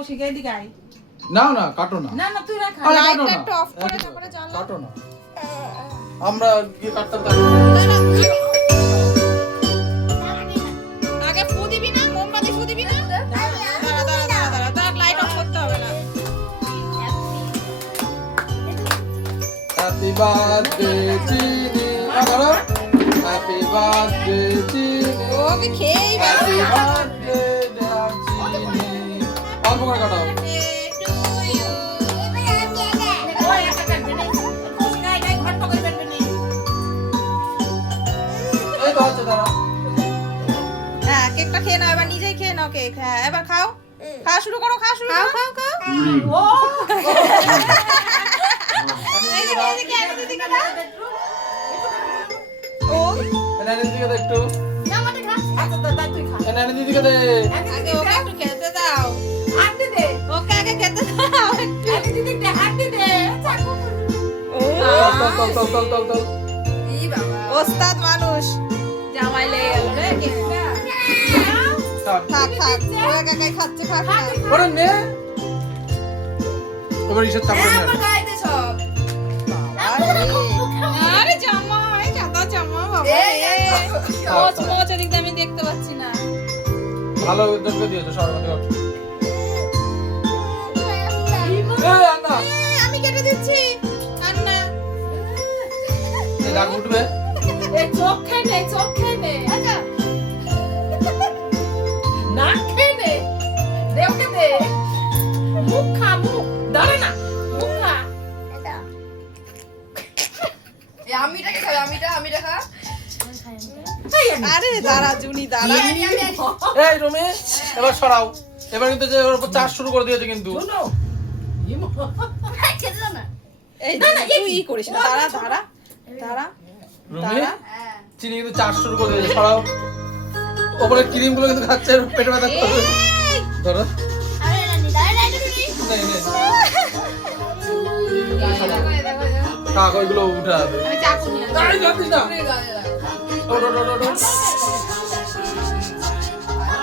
কৌশিক এদিকে আয়। না না কাটো না না না তুই রাখ। লাইটটা একটু অফ করে তারপরে জ্বালা। কাটো না আমরা গিয়ে কাটতে পারি আগে ফু দিবি না, মোমবাতি ফু দিবি না। দাঁড়া, তার লাইট অফ করতে হবে না। হ্যাপি বার্থডে চিনি আবারো হ্যাপি বার্থডে চিনি ওকে খেয়েই হ্যাপি বাবা। বার্থডে ডিয়ার চিনি অল্প করে কাটাও ওই একটা কাটবে না। কৌশিক আয় গায় ঘন্টা করে বেরবে না। এই তো হচ্ছে দাঁড়া হ্যাঁ, কেকটা খেয়ে নাও, এবার নিজেই খেয়ে নাও কেক। হ্যাঁ, এবার খাও। খাওয়া শুরু করো, খাও। ও এদিকে দাও। ও, এনানি দিকে দে একটু আচ্ছা দাদা তুই খা। এনানি দিকে দে আগে ওকে একটু খেতে দাও। হাত দে দে। ওকে আগে খেতে দাও একটু। আরে দিদি দে হাত দে দে। চাকু। ও, তল ই বাবা। ওস্তাদ মানুষ। জামাই লেগে গেল রে কেকটা। থাক। ও একা একাই খাচ্ছে, খাক না। ওরে নে এবার ইসের চাপড়ে নে আরে জামাই, সাদা জামা বাবা রে। মোচ এদিক দিয়ে আমি দেখতে পাচ্ছি না। ভালো জনকে দিয়েছো সবার মধ্যে আন্না আমি কেটে দিচ্ছি। আর না। এই দাগ উঠবে এ চোখ খেয়ে নে, চোখ খেয়ে নে। আচ্ছা। নাক খেয়ে নে। দে ওকে দে। মুখ খা মুখ। ধরে না। মুখ খা। আরে দাঁড়া জুনি, দাঁড়া। এই রুমি এবার সরাও এবার কিন্তু যে ওর উপর চাষ শুরু করে দিয়েছে কিন্তু শোনো। ইমো। এই তুই ই করিস না। দাঁড়া। রুমি চিনি কিন্তু চাষ শুরু করে দিয়েছে সরাও ওপরে ক্রিম গুলো কিন্তু খাচ্ছে পেটে ব্যথা করবে ধরো নেই থাক ওইগুলো উঠে আসবে আমি চাকু নিয়ে আসি। দাঁড়িয়ে যাচ্ছিস না ওঠ।